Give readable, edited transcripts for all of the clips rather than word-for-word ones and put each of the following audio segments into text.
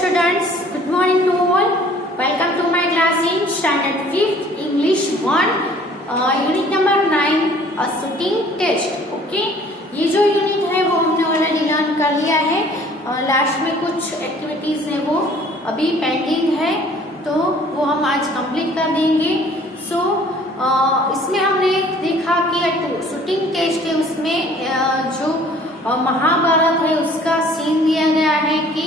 students, good morning to all. Welcome to my class in standard 5th English 1 unit number 9 a shooting test. Okay, ये जो unit है वो हमने already learn कर लिया है। लास्ट में कुछ एक्टिविटीज है वो अभी पेंडिंग है, तो वो हम आज कंप्लीट कर देंगे। सो इसमें हमने देखा कि शूटिंग टेस्ट है, उसमें जो महाभारत है उसका सीन दिया गया है कि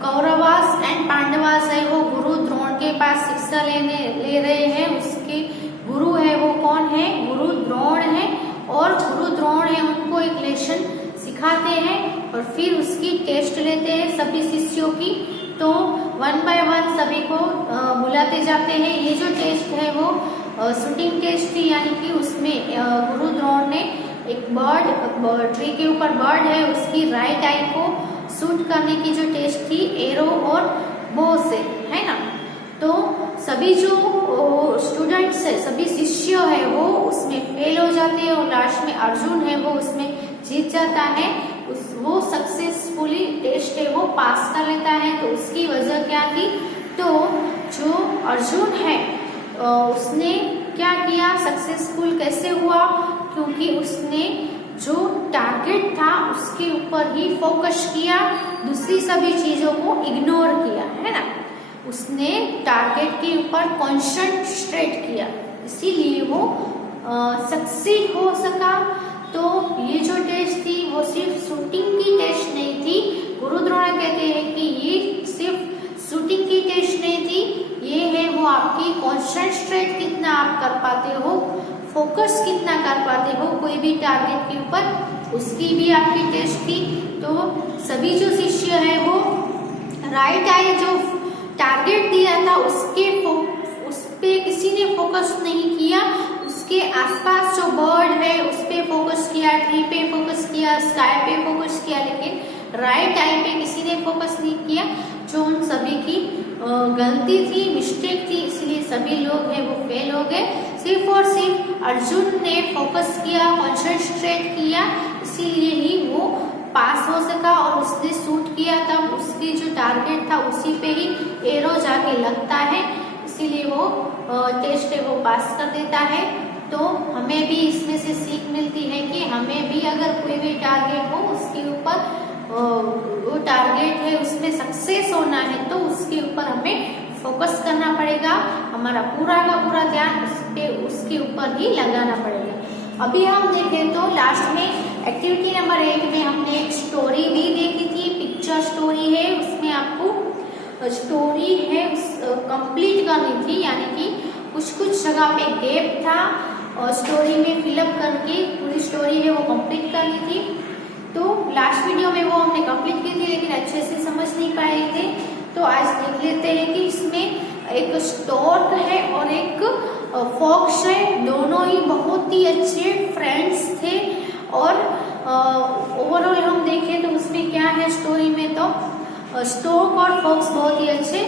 कौरवास एंड पांडवास है वो गुरु द्रोण के पास शिक्षा ले रहे हैं। उसके गुरु है वो कौन है? गुरु द्रोण है, और गुरु द्रोण है उनको एक लेसन सिखाते हैं और फिर उसकी टेस्ट लेते हैं सभी शिष्यों की। तो 1 बाय 1 सभी को बुलाते जाते हैं। ये जो टेस्ट है वो शूटिंग टेस्ट थी, यानी कि उसमें गुरु द्रोण ने एक बर्ड ट्री के ऊपर बर्ड है उसकी राइट आई को शूट करने की जो टेस्ट थी एरो और बो से, है ना। तो सभी जो स्टूडेंट्स है, सभी शिष्य है वो उसमें फेल हो जाते हैं और लास्ट में अर्जुन है वो उसमें जीत जाता है। वो सक्सेसफुली टेस्ट है वो पास कर लेता है। तो उसकी वजह क्या थी? तो जो अर्जुन है उसने क्या किया, सक्सेसफुल कैसे हुआ? क्योंकि उसने जो टारगेट था उसके ऊपर ही फोकस किया, दूसरी सभी चीजों को इग्नोर किया, है ना। उसने टारगेट के ऊपर कॉन्सेंट्रेट किया, इसीलिए वो सक्सीड हो सका। तो ये जो टेस्ट थी वो सिर्फ शूटिंग की टेस्ट नहीं थी। गुरु द्रोण कहते हैं कि ये सिर्फ शूटिंग की टेस्ट नहीं थी, ये है वो आपकी कॉन्सेंट्रेट कितना आप कर पाते हो, फोकस कितना कर पाते हो कोई भी टारगेट के ऊपर, उसकी भी आपकी टेस्ट थी। तो सभी जो शिष्य है वो राइट आई जो टारगेट दिया था उस पे किसी ने फोकस नहीं किया। उसके आसपास जो बर्ड है उस पे फोकस किया, ट्री पे फोकस किया, स्काई पे फोकस किया, लेकिन राइट आई पे किसी ने फोकस नहीं किया, जो उन सभी की गलती थी, मिस्टेक थी। इसलिए सभी लोग हैं वो फेल हो गए। सिर्फ और सिर्फ अर्जुन ने फोकस किया, कॉन्सेंट्रेट किया, इसीलिए ही वो पास हो सका और उसने शूट किया था। उसकी जो टारगेट था उसी पे ही एरो जाके लगता है, इसीलिए वो टेस्ट है वो पास कर देता है। तो हमें भी इसमें से सीख मिलती है कि हमें भी अगर कोई भी टारगेट हो उसके ऊपर वो टारगेट है उसमें सक्सेस होना है तो उसके ऊपर हमें फोकस करना पड़ेगा, हमारा पूरा का पूरा ध्यान उसके ऊपर ही लगाना पड़ेगा। अभी हम देखें तो लास्ट में एक्टिविटी नंबर 1 में हमने एक स्टोरी भी देखी थी, पिक्चर स्टोरी है, उसमें आपको स्टोरी है कंप्लीट करनी थी, यानी कि कुछ जगह पे गैप था और स्टोरी में फिलअप करके पूरी स्टोरी है वो कंप्लीट करनी थी। तो लास्ट वीडियो में वो हमने कंप्लीट की थी लेकिन अच्छे से समझ नहीं पाए थे। तो आज देख लेते हैं कि इसमें एक स्टोर्क है और एक फॉक्स है, दोनों ही बहुत ही अच्छे फ्रेंड्स थे। और ओवरऑल हम देखें तो उसमें क्या है स्टोरी में, तो स्टोर्क और फॉक्स बहुत ही अच्छे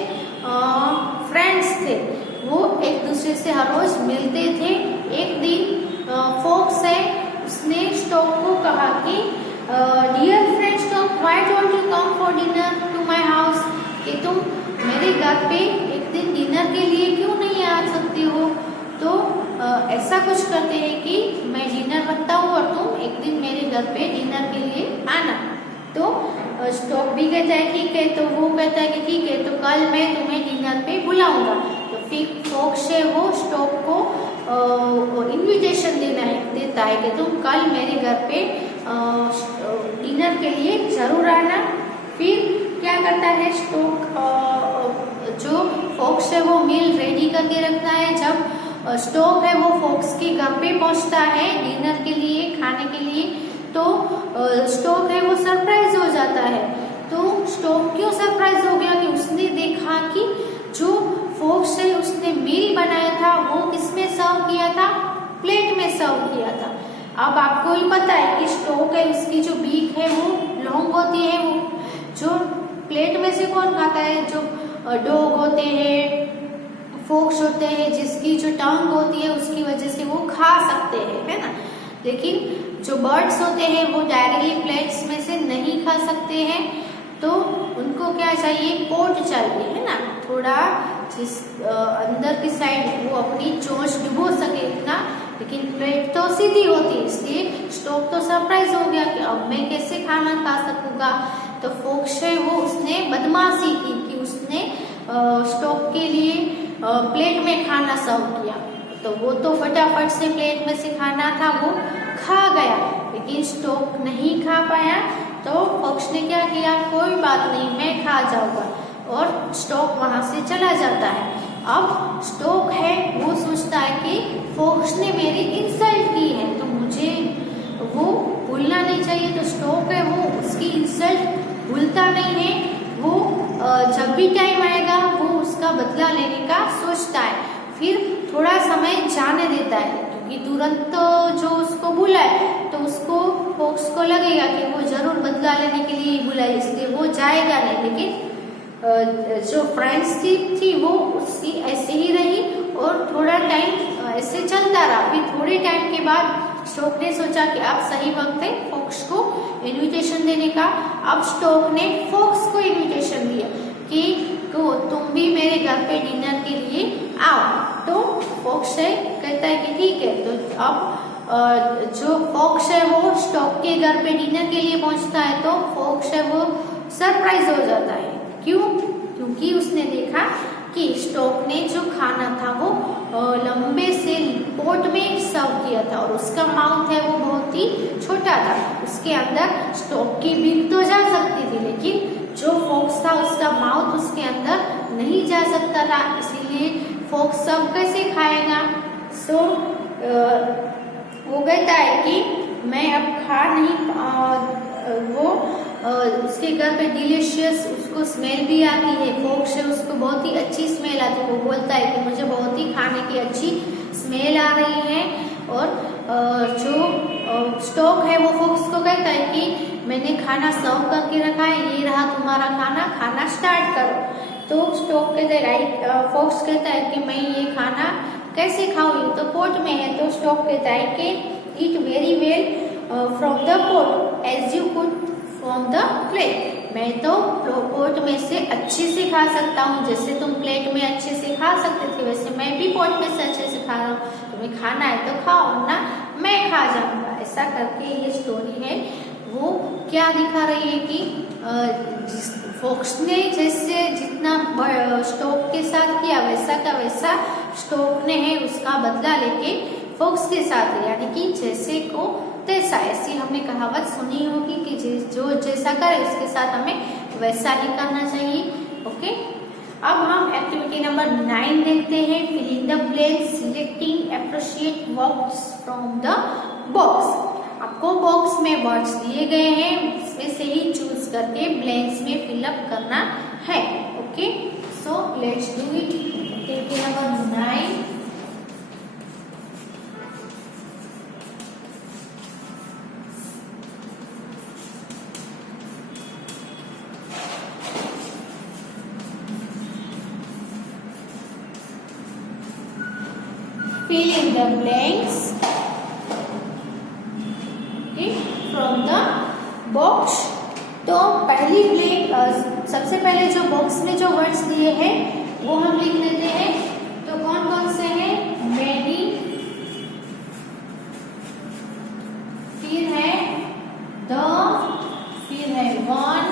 फ्रेंड्स थे। वो एक दूसरे से हर रोज मिलते थे। एक दिन फॉक्स है उसने स्टोर्क को कहा कि dear friend stork, why don't you come for dinner to my house, कि तुम मेरे घर पे एक दिन डिनर के लिए क्यों नहीं आ सकती हो। तो ऐसा कुछ करते हैं कि मैं डिनर रखता हूँ और तुम एक दिन मेरे घर पे डिनर के लिए आना। तो स्टोर्क भी कहता है ठीक है, तो वो कहता है कि ठीक है, तो कल मैं तुम्हें डिनर पे बुलाऊंगा। तो फिर फॉक्स है वो स्टोर्क को इनविटेशन देता है कि तुम कल मेरे घर पे डिनर के लिए जरूर आना। फिर क्या करता है स्टोर्क, जो फॉक्स है वो मील रेडी करके रखता है। जब स्टोर्क है वो फॉक्स के घर पे पहुंचता है डिनर के लिए, खाने के लिए, तो स्टोर्क है वो सरप्राइज हो जाता है। तो स्टोर्क क्यों सरप्राइज हो गया कि उसने देखा कि जो फॉक्स है उसने मील बनाया था वो किसमें सर्व किया था? प्लेट में सर्व किया था। अब आपको ही पता है कि स्टोर्क है उसकी जो बीक है वो लॉन्ग होती है, वो जो प्लेट में से कौन खाता है? जो डॉग होते हैं, फॉक्स होते हैं, जिसकी जो टंग होती है उसकी वजह से वो खा सकते हैं, है ना। लेकिन जो बर्ड्स होते हैं वो डायरेक्टली प्लेट्स में से नहीं खा सकते हैं, तो उनको क्या चाहिए, पोर्ट चाहिए, है ना, थोड़ा जिस अंदर की साइड वो अपनी चोंच डुबो सके इतना, लेकिन प्लेट तो सीधी होती है, इसलिए स्टोक तो सरप्राइज हो गया कि अब मैं कैसे खाना खा सकूंगा। तो फोक्स है वो उसने बदमाशी की कि उसने स्टोक के लिए प्लेट में खाना सर्व किया, तो वो तो फटाफट से प्लेट में से खाना था वो खा गया, लेकिन स्टोक नहीं खा पाया। तो फोक्स ने क्या किया, कोई बात नहीं मैं खा जाऊंगा, और स्टोक वहां से चला जाता है। अब स्टोक है वो सोचता है कि फोक्स ने मेरी इंसल्ट की है तो मुझे वो भूलना नहीं चाहिए। तो स्टोक है वो उसकी इंसल्ट भूलता नहीं है, वो जब भी टाइम आएगा वो उसका बदला लेने का सोचता है। फिर थोड़ा समय जाने देता है, क्योंकि तुरंत जो उसको बुलाए तो उसको फोक्स को लगेगा कि वो जरूर बदला लेने के लिए बुलाए, इसलिए वो जाएगा नहीं। लेकिन जो फ्रेंडशिप थी वो उसकी ऐसे ही रही और थोड़ा टाइम ऐसे चलता रहा। फिर थोड़े टाइम के बाद स्टोक ने सोचा कि अब सही वक्त है फोक्स को इनविटेशन देने का। अब स्टोक ने फोक्स को इनविटेशन दिया कि तो तुम भी मेरे घर पे डिनर के लिए आओ। तो फोक्स है कहता है कि ठीक है। तो अब जो फोक्स है वो स्टोक के घर पे डिनर के लिए पहुंचता है, तो फोक्स है वो सरप्राइज हो जाता है। क्यों? क्योंकि उसने देखा कि स्टोक ने जो खाना था वो लंबे से पोट में सर्व किया था और उसका माउथ है वो बहुत ही छोटा था, उसके अंदर स्टोक की बीक तो जा सकती थी, लेकिन जो फोक्स था उसका माउथ उसके अंदर नहीं जा सकता था, इसीलिए फोक्स सब कैसे खाएगा। सो वो कहता है कि मैं अब खा नहीं, वो उसके घर पे डिलीशियस उसको स्मेल भी आती है, फोक्स है उसको बहुत ही अच्छी स्मेल आती है। वो बोलता है कि मुझे बहुत ही खाने की अच्छी स्मेल आ रही है। और जो स्टोक है वो फोक्स को कहता है कि मैंने खाना सर्व करके रखा है, ये रहा तुम्हारा खाना, खाना स्टार्ट करो। तो स्टोक कहता है, फोक्स कहता है कि मैं ये खाना कैसे खाऊं, ये तो पोट में है। तो स्टोक कहता है कि eat very well from the pot as you could from the plate. मैं तो पोट में से अच्छे से खा सकता हूँ, जैसे तुम प्लेट में अच्छे से खा सकते थे वैसे मैं भी पोट में से अच्छे से खा रहा हूँ। तुम्हें खाना है तो खाओ, वरना मैं खा जाऊंगा। ऐसा करके ये स्टोरी है वो क्या दिखा रही है कि फोक्स ने जैसे जितना स्टोक के साथ किया वैसा का वैसा स्टोक ने है उसका बदला लेके फोक्स के साथ, यानी कि जैसे को तैसा। ऐसी हमने कहावत सुनी होगी कि जो जैसा करे उसके साथ हमें वैसा ही करना चाहिए। ओके, अब हम एक्टिविटी नंबर 9 देखते हैं। Fill in the blanks selecting appropriate words from the box. आपको बॉक्स में वर्ड्स दिए गए हैं, उसमें से ही चूज करके ब्लैंक्स में फिलअप करना है। Okay, so let's do it. Activity number 9। Fill in the blanks, okay, from the box। तो पहली ब्लैंक, सबसे पहले जो बॉक्स में जो वर्ड्स दिए हैं वो हम लिख लेते हैं। तो कौन कौन से हैं? मैनी, फिर है द, फिर है वन,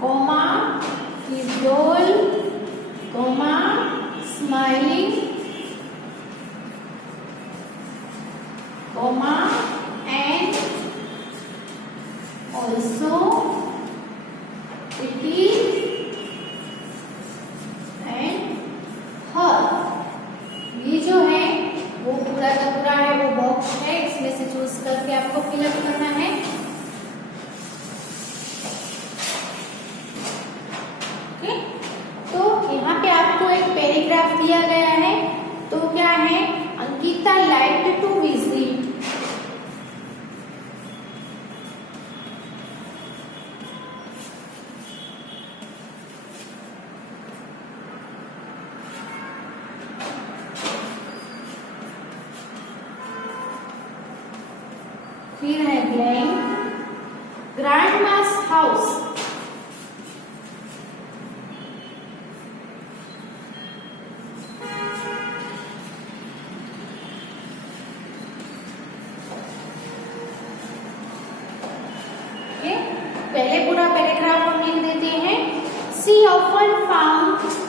कोमा, फिर doll, comma, smiling, comma, and also it is and her। ये जो है वो पूरा का पूरा है वो बॉक्स है, इसमें से चूज करके आपको फिलअप करना है। ओके, तो यहाँ पे आपको एक पैराग्राफ दिया गया है। तो क्या है? Ankita liked to visit. फिर है ब्लैंक, ग्रैंडमास हाउस। पैराग्राफ हम लिख देते हैं। She often found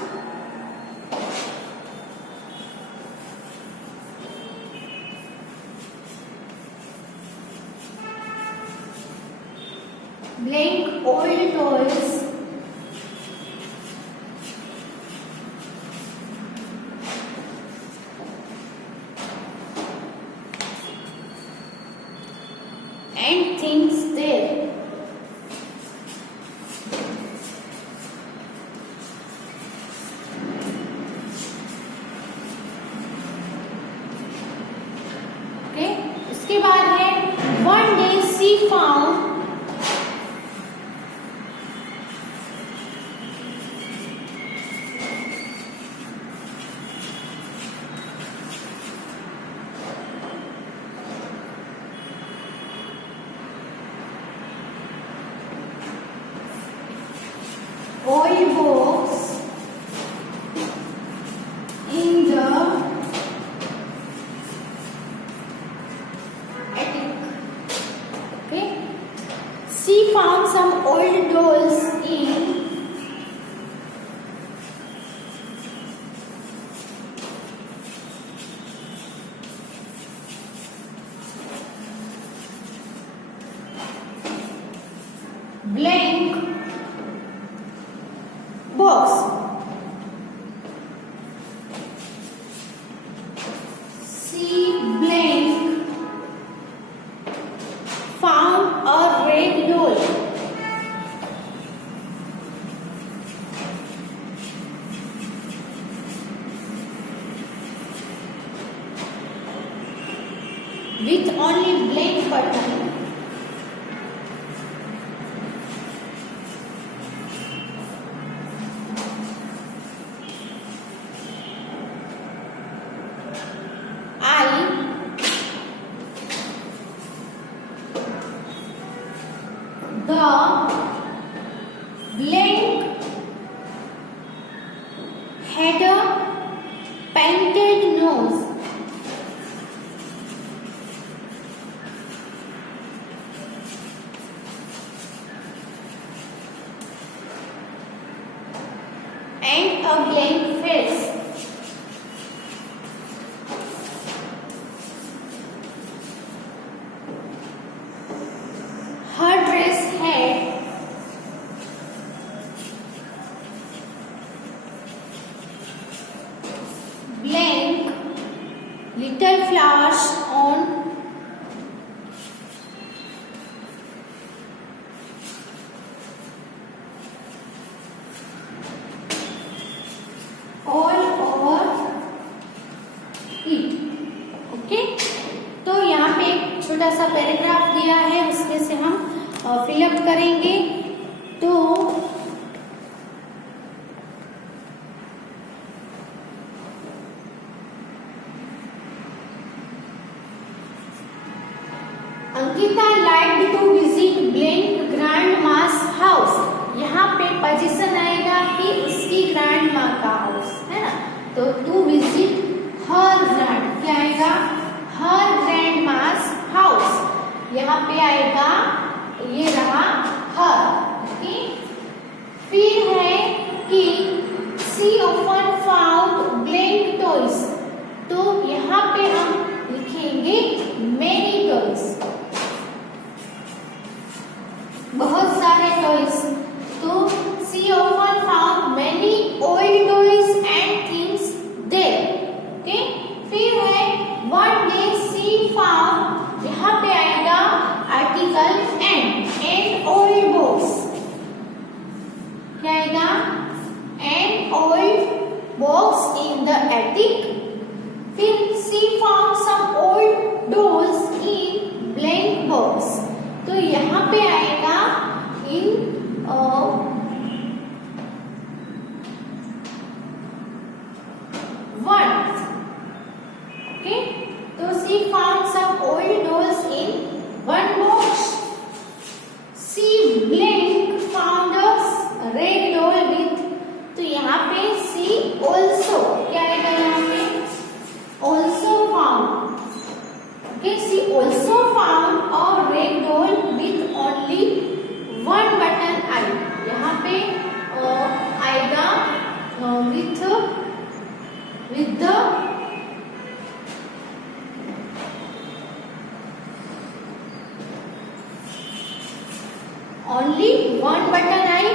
blank old toys and things there. Okay, इसके बाद है one day she found oil box in the attic. Okay, she found some old dolls in blank box. She blank found a red doll. With only blank button. The blank had a painted nose. And a blank face. Her dress had blank little flowers on all over it. Okay, तो यहाँ पे एक छोटा सा paragraph दिया है, उसमें से हम फिलअप करेंगे। तो Ankita like to visit blank grandma's house. यहाँ पे पोजीशन आएगा कि उसकी ग्रैंड माँ का हाउस है ना, तो टू विजिट हर ग्रैंड, क्या आएगा, हर ग्रैंड मास हाउस। यहाँ पे आएगा, ये रहा हर। ओके, फिर है कि सी ऑफन फाउंड ब्लैंक टॉयज, तो यहाँ पे हम लिखेंगे मेनी टॉयज, बहुत सारे टॉयज। तो she often found many old toys and things there. Okay, फिर है वन डे सी फाउंड, यहाँ पे आएगा आर्टिकल एंड ओल्ड बॉक्स, क्या आएगा, and old box in the attic. फिर she found some old dolls in blank box, तो यहाँ पे आएगा इन वन। ओके, तो she found some old dolls in one box. She blank found a red doll with, तो यहाँ पे she also, क्या आएगा यहाँ पे, also found. Okay, she also found a red doll with only one button eye. with the only one button आई।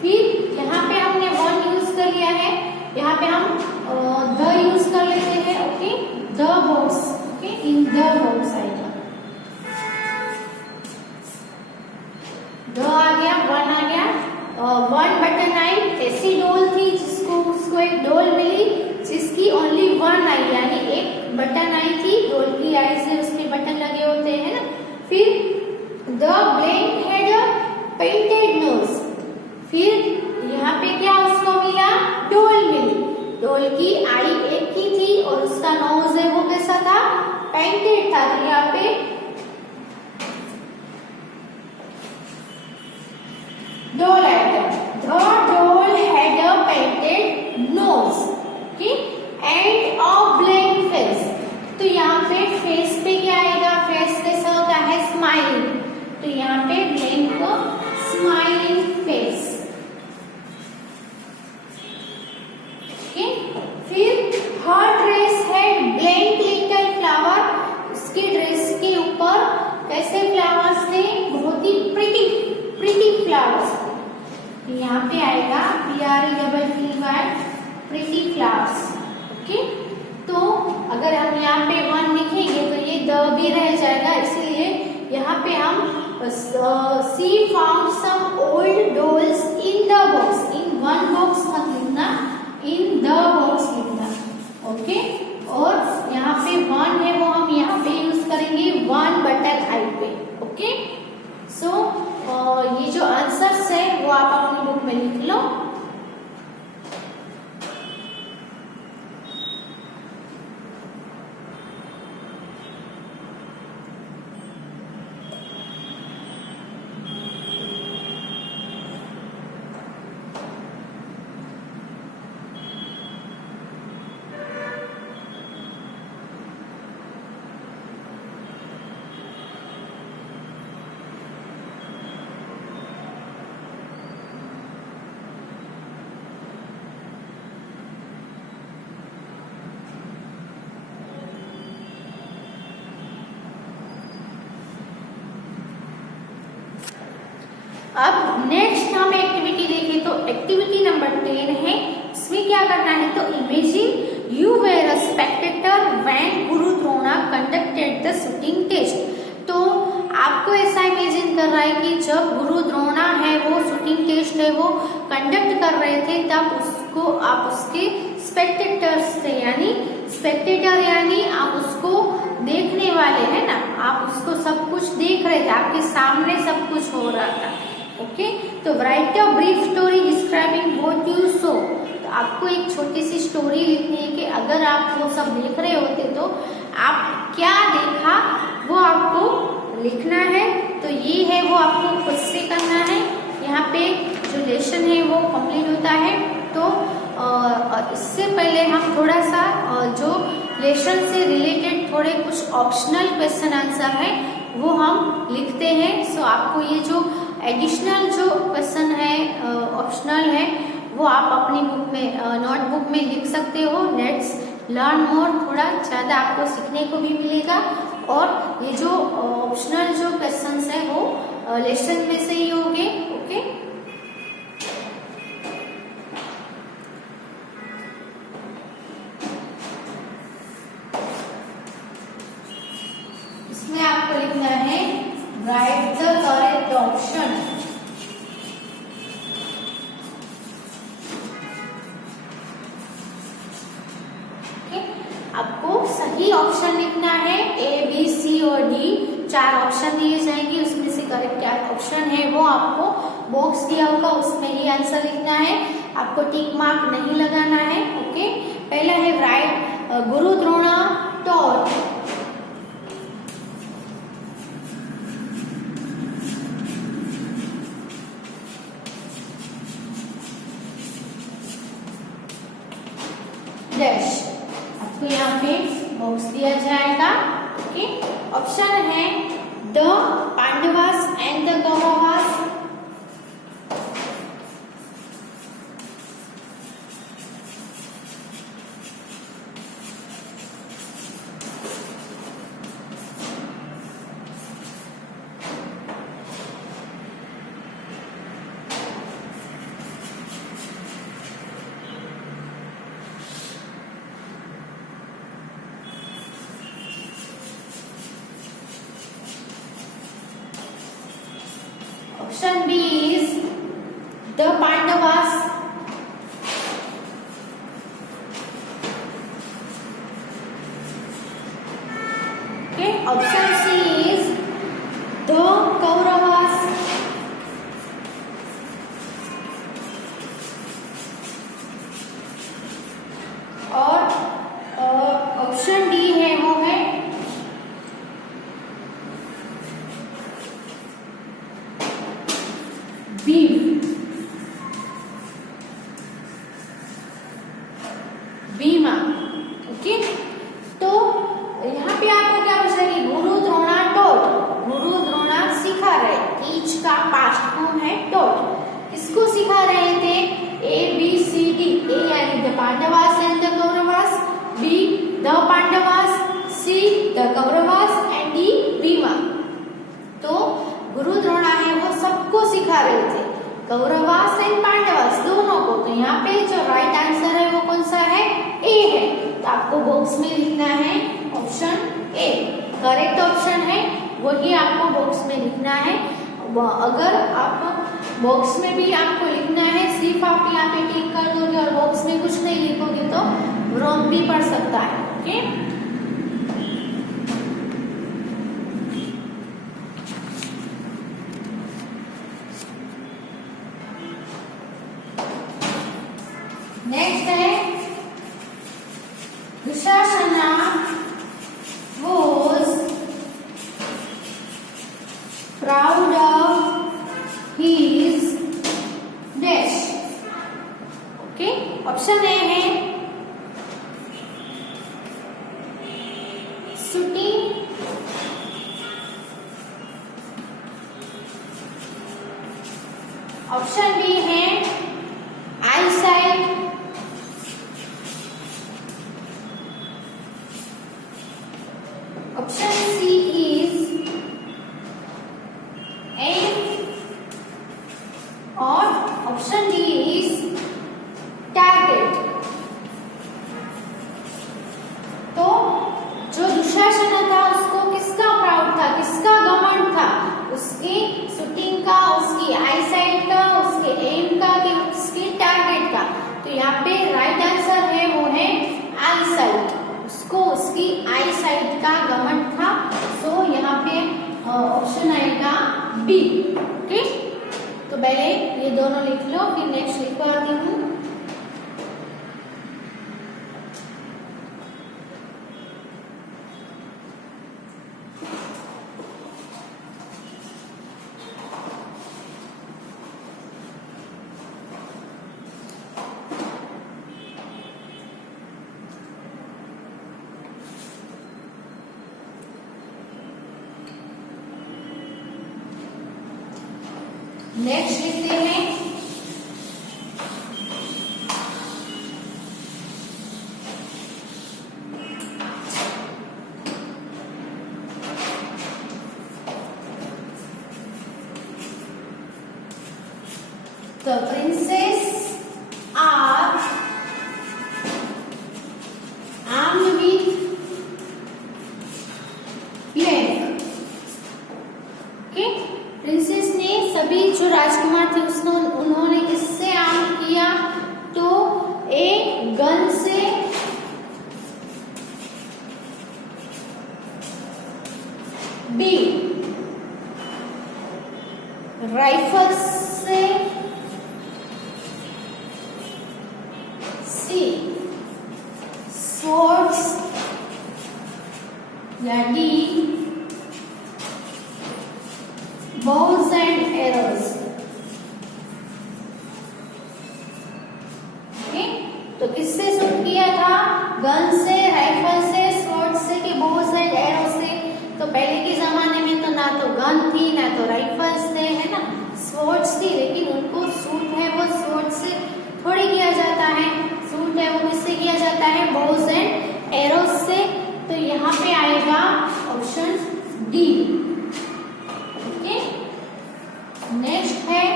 फिर यहाँ पे हमने one यूज कर लिया है, यहाँ पे हम the यूज कर लेते हैं। Okay, the box, okay, in the box आएगा, the आ गया, one आ गया, one बटन आई। ऐसी डॉल थी जिसको उसको एक डॉल मिली जिसकी ओनली वन आई, यानी एक बटन आई थी। डॉल की आई से उसमें बटन लगे होते हैं ना। फिर the blank had a painted nose, फिर यहाँ पे क्या उसको मिला, डॉल मिली। डॉल की आई एक की थी और उसका नोज है वो कैसा था, पेंटेड था। तो यहाँ पे डॉल आएगा, the doll had a painted nose, okay, and a blank face. तो यहाँ पे फेस पे क्या आएगा, फेस कैसा होता है, स्माइलिंग। तो यहाँ पे ब्लैंक स्माइलिंग फेस, ओके। फिर her dress had blank little flower, उसकी ड्रेस के ऊपर कैसे फ्लावर्स थे, बहुत ही प्रिटी फ्लावर्स। यहाँ पे आएगा PRETTY, प्रिटी फ्लावर्स, ओके। तो अगर हम यहाँ पे वन लिखेंगे तो ये द भी रह जाएगा, इसलिए यहाँ पे हम she found some old dolls in the box, in one box मत लिखना, इन द बॉक्स लिखना, ओके। और यहाँ पे वन है वो हम यहाँ पे यूज करेंगे वन बटन आई पे, ओके। सो ये जो आंसर्स है वो आप अपनी बुक में लिख लो। अब नेक्स्ट हम एक्टिविटी देखें तो एक्टिविटी नंबर 10 है। इसमें क्या करना है, तो imagine you were a spectator when Guru Drona conducted the shooting test. तो आपको ऐसा इमेजिन कर रहा है कि जब गुरु द्रोणा है वो शूटिंग टेस्ट है वो कंडक्ट कर रहे थे, तब उसको आप उसके स्पेक्टेटर्स थे, यानी स्पेक्टेटर यानी आप उसको देखने वाले है ना, आप उसको सब कुछ देख रहे थे, आपके सामने सब कुछ हो रहा था, ओके। तो right a brief story describing what you so. तो आपको एक छोटी सी स्टोरी लिखनी है कि अगर आप वो सब देख रहे होते तो आप क्या देखा वो आपको लिखना है। तो ये है वो आपको खुद से करना है। यहाँ पे जो लेसन है वो कंप्लीट होता है। तो इससे पहले हम थोड़ा सा जो लेसन से रिलेटेड थोड़े कुछ ऑप्शनल क्वेश्चन आंसर है वो हम लिखते हैं। सो आपको ये जो एडिशनल जो क्वेश्चन है ऑप्शनल है वो आप अपनी बुक में नोटबुक में लिख सकते हो। लेट्स लर्न मोर, थोड़ा ज़्यादा आपको सीखने को भी मिलेगा। और ये जो ऑप्शनल जो क्वेश्चंस है वो लेसन में से ही होंगे, ओके। इसमें आपको लिखना है राइट द करेक्ट ऑप्शन। आपको सही ऑप्शन लिखना है। ए बी सी और डी 4 ऑप्शन दिए जाएंगे, उसमें से करेक्ट क्या ऑप्शन है वो आपको बॉक्स दिया होगा उसमें ही आंसर लिखना है। आपको टिक मार्क नहीं लगाना है, ओके। पहला है राइट गुरु द्रोणा टॉट। डैश आपको यहाँ पे बॉक्स दिया जाएगा, ओके। ऑप्शन है the Pandavas and the Kauravas. Pandavas and Pandavas दोनों को। तो यहाँ पे जो राइट आंसर है वो कौन सा है? ए है। तो आपको बॉक्स में लिखना है ऑप्शन ए। करेक्ट ऑप्शन है वही आपको बॉक्स में लिखना है। अगर आप बॉक्स में भी आपको लिखना है, सिर्फ आप यहाँ पे टिक कर दोगे और बॉक्स में कुछ नहीं लिखोगे तो रॉन्ग भी पड़ सकता है। ओके, नेक्स्ट है Dushasana was proud of his dash। Okay, option A है shooting, ऑप्शन बी है eyesight, option C is aim और ऑप्शन डी इज टारगेट। तो जो दुशासन था उसको किसका प्राउड था, किसका घमंड था? उसकी शूटिंग का, उसकी आईसाइट का, उसके एम का, कि उसके टारगेट का? तो यहाँ पे राइट आंसर है वो है आईसाइट। उसको उसकी आईसाइट का घमंड था। तो यहाँ पे ऑप्शन आएगा बी। ओके, तो पहले ये दोनों लिख लो, फिर नेक्स्ट लिखवाती हूँ। नेक्स्ट लिखते हैं The princess are armed with blank। Okay, princess ने सभी जो राजकुमार थे उसने उन्होंने किससे आर्म किया? तो एक गन से, बी राइफल से, सी स्वॉर्ड्स या D bows and arrows। Okay, तो किससे शूट किया था? गन से, राइफल से, स्वॉर्ड से कि bows and arrows से? तो पहले के जमाने में तो ना तो गन थी ना तो राइफल्स थे, है ना, स्वॉर्ड्स थी, लेकिन उनको शूट है वो स्वॉर्ड से थोड़ी किया जाता है, शूट है वो किससे किया जाता है? bows and arrows से। तो यहाँ पे आएगा ऑप्शन डी। नेक्स्ट है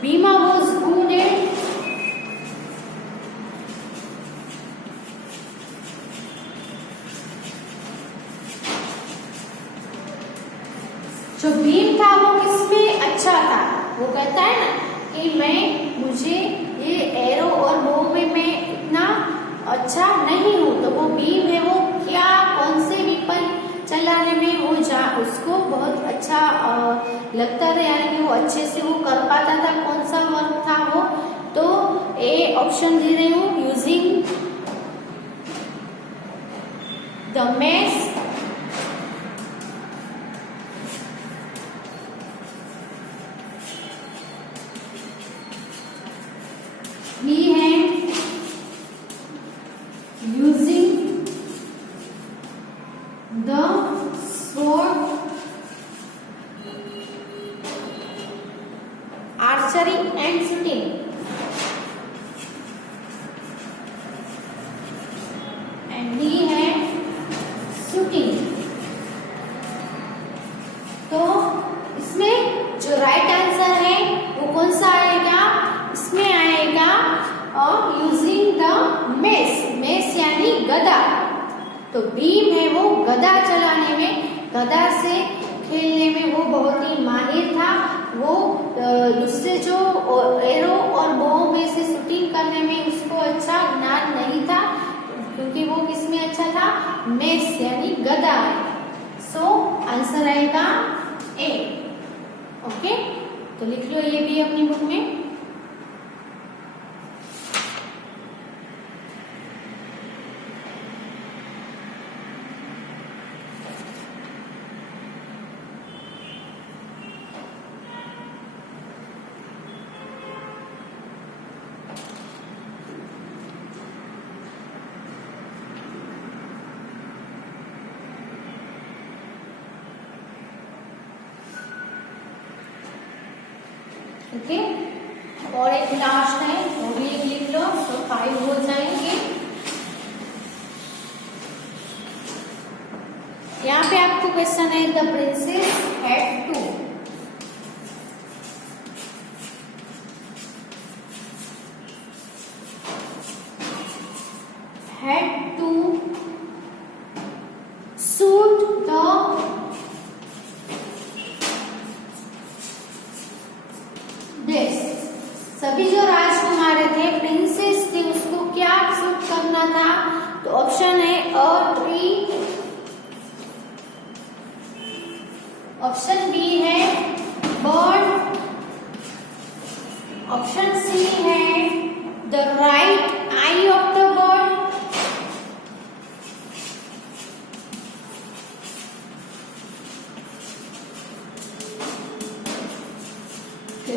भीमा वॉज वुंडेड, जो भीम था वो किसमें अच्छा था? वो कहता है ना कि मुझे ये एरो और बो में मैं इतना अच्छा नहीं हूँ। तो वो भीम है वो क्या, कौन से वेपन चलाने में वो उसको बहुत अच्छा लगता था, यानी कि वो अच्छे से वो कर पाता था। कौन सा वर्क था वो? तो ए ऑप्शन दे रही हूँ, यूजिंग द मैस, बी है using the sword, archery and shooting। And D है shooting। तो इसमें जो राइट आंसर है वो कौन सा आएगा? यूजिंग द मेस, मेस यानी गदा। तो भीम है वो गदा चलाने में, गदा से खेलने में वो बहुत ही माहिर था। वो दूसरे जो एरो और बो में से शूटिंग करने में उसको अच्छा ज्ञान नहीं था, क्योंकि वो किसमें अच्छा था, मेस यानी गदा। सो आंसर आएगा ए। ओके, तो लिख लो ये भी अपनी बुक में। ओके, और एक लास्ट है, वो भी एक लिख लो, तो 5 हो जाएंगे। यहाँ पे आपको क्वेश्चन है, the princess had to, shoot the this। सभी जो राजकुमार थे, प्रिंसेस थे, उसको क्या शूट करना था? तो ऑप्शन है अ ट्री, ऑप्शन बी है बर्ड, ऑप्शन सी है the right eye of the bird,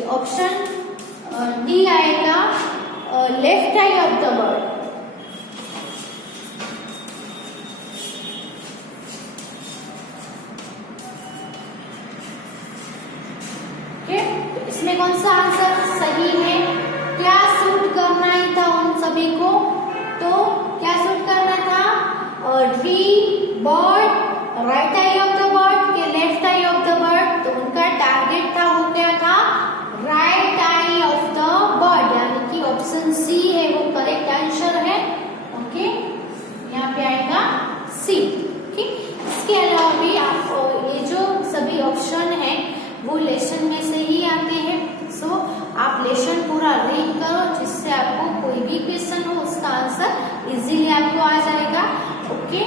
option D आएगा left eye of the bird. इसमें कौन सा आंसर सही है? क्या शूट करना ही था उन सभी को? तो क्या शूट करना था? Tree, bird, right eye of the bird के left eye of the bird. तो उनका टारगेट था, वो क्या था? Right eye of the bird, यानी कि ऑप्शन सी है वो करेक्ट आंसर है। ओके, यहाँ पे आएगा सी। ओके, इसके अलावा भी आपको ये जो सभी ऑप्शन है वो लेसन में से ही आते हैं। सो आप लेसन पूरा रीड करो, जिससे आपको कोई भी क्वेश्चन हो उसका आंसर इजीली आपको आ जाएगा। ओके,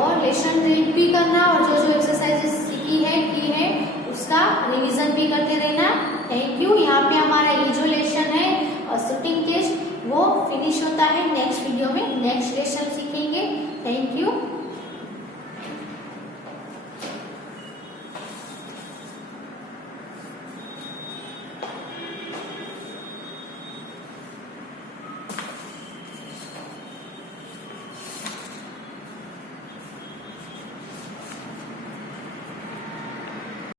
और लेसन रीड भी करना, और जो जो एक्सरसाइजेस सीखी है की है उसका रिवीजन भी करते रहना। Thank you. यहाँ पे हमारा ये जो लेसन है शूटिंग